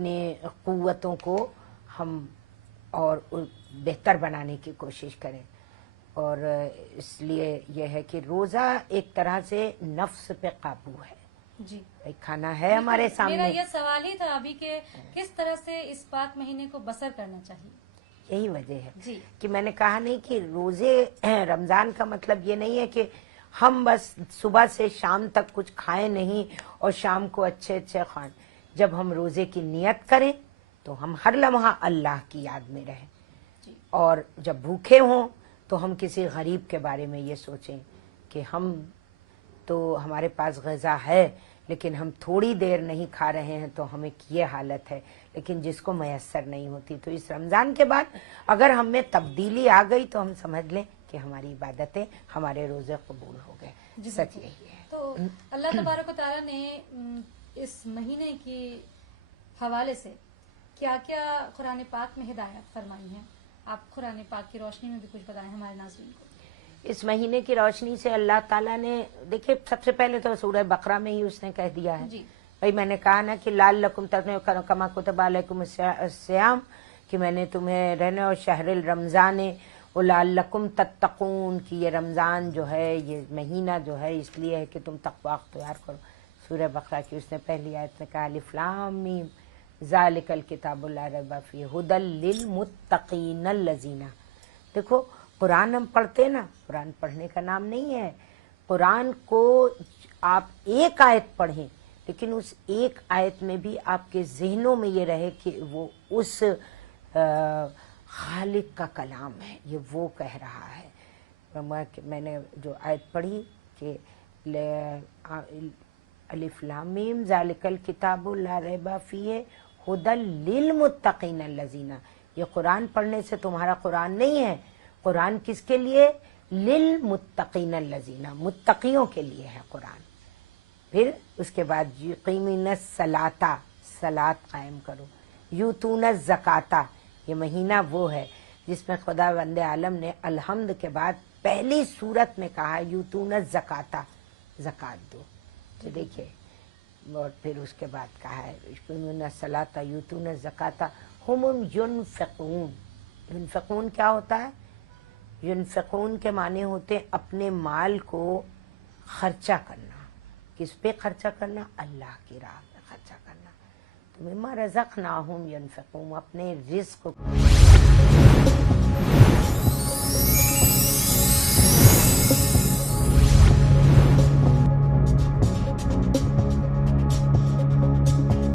اپنی قوتوں کو ہم اور بہتر بنانے کی کوشش کریں. اور اس لیے یہ ہے کہ روزہ ایک طرح سے نفس پہ قابو ہے. جی کھانا ہے ہمارے سامنے. میرا یہ سوال ہی تھا ابھی کہ کس طرح سے اس پاک مہینے کو بسر کرنا چاہیے. یہی وجہ ہے جی کہ میں نے کہا نہیں کہ روزے رمضان کا مطلب یہ نہیں ہے کہ ہم بس صبح سے شام تک کچھ کھائیں نہیں اور شام کو اچھے اچھے کھائیں. جب ہم روزے کی نیت کریں تو ہم ہر لمحہ اللہ کی یاد میں رہیں. جی اور جب بھوکے ہوں تو ہم کسی غریب کے بارے میں یہ سوچیں کہ ہم تو ہمارے پاس غذا ہے لیکن ہم تھوڑی دیر نہیں کھا رہے ہیں تو ہمیں یہ حالت ہے، لیکن جس کو میسر نہیں ہوتی. تو اس رمضان کے بعد اگر ہم میں تبدیلی آ گئی تو ہم سمجھ لیں کہ ہماری عبادتیں، ہمارے روزے قبول ہو گئے. جی سچ بالکل. یہی ہے. تو اللہ تبارک و تعالیٰ نے اس مہینے کے حوالے سے کیا کیا قرآن پاک میں ہدایت فرمائی ہیں؟ آپ قرآن پاک کی روشنی میں بھی کچھ بتائیں ہمارے ناظرین کو. اس مہینے کی روشنی سے اللہ تعالیٰ نے، دیکھیے سب سے پہلے تو سورہ بقرہ میں ہی اس نے کہہ دیا ہے. جی بھائی میں نے کہا نا کہ لعلکم تتقون کما کتب علیکم الصیام، کہ میں نے تمہیں رہنے اور شہر الرمضان لعلکم تتقون، کہ یہ رمضان جو ہے، یہ مہینہ جو ہے اس لیے ہے کہ تم تقوی اختیار کرو. سورہ بقرہ کی اس نے پہلی آیت میں کہا الف لام میم ذالک الکتاب لا ریب فیہ ھدی للمتقین الذین. دیکھو قرآن ہم پڑھتے نا، قرآن پڑھنے کا نام نہیں ہے. قرآن کو آپ ایک آیت پڑھیں لیکن اس ایک آیت میں بھی آپ کے ذہنوں میں یہ رہے کہ وہ اس خالق کا کلام ہے، یہ وہ کہہ رہا ہے. میں نے جو آیت پڑھی کہ الف لام میم ذالک الکتاب لا ریب فیہ ھدی للمتقین الذین، یہ قرآن پڑھنے سے تمہارا قرآن نہیں ہے. قرآن کس کے لیے؟ للمتقین الذین، متقیوں کے لیے ہے قرآن. پھر اس کے بعد یقیمون الصلاۃ، صلاۃ قائم کرو. یؤتون الزکاۃ، یہ مہینہ وہ ہے جس میں خدا بند عالم نے الحمد کے بعد پہلی صورت میں کہا یؤتون الزکاۃ، زکوٰۃ دو. تو دیکھیے، اور پھر اس کے بعد کہا ہے یقیمون الصلاۃ یؤتون الزکاۃ ھم ینفقون. ینفقون کیا ہوتا ہے؟ ینفقون کے معنی ہوتے ہیں اپنے مال کو خرچہ کرنا. کس پہ خرچہ کرنا؟ اللہ کی راہ میں خرچہ کرنا. تو مما رزقناہم ینفقون، اپنے رزق کو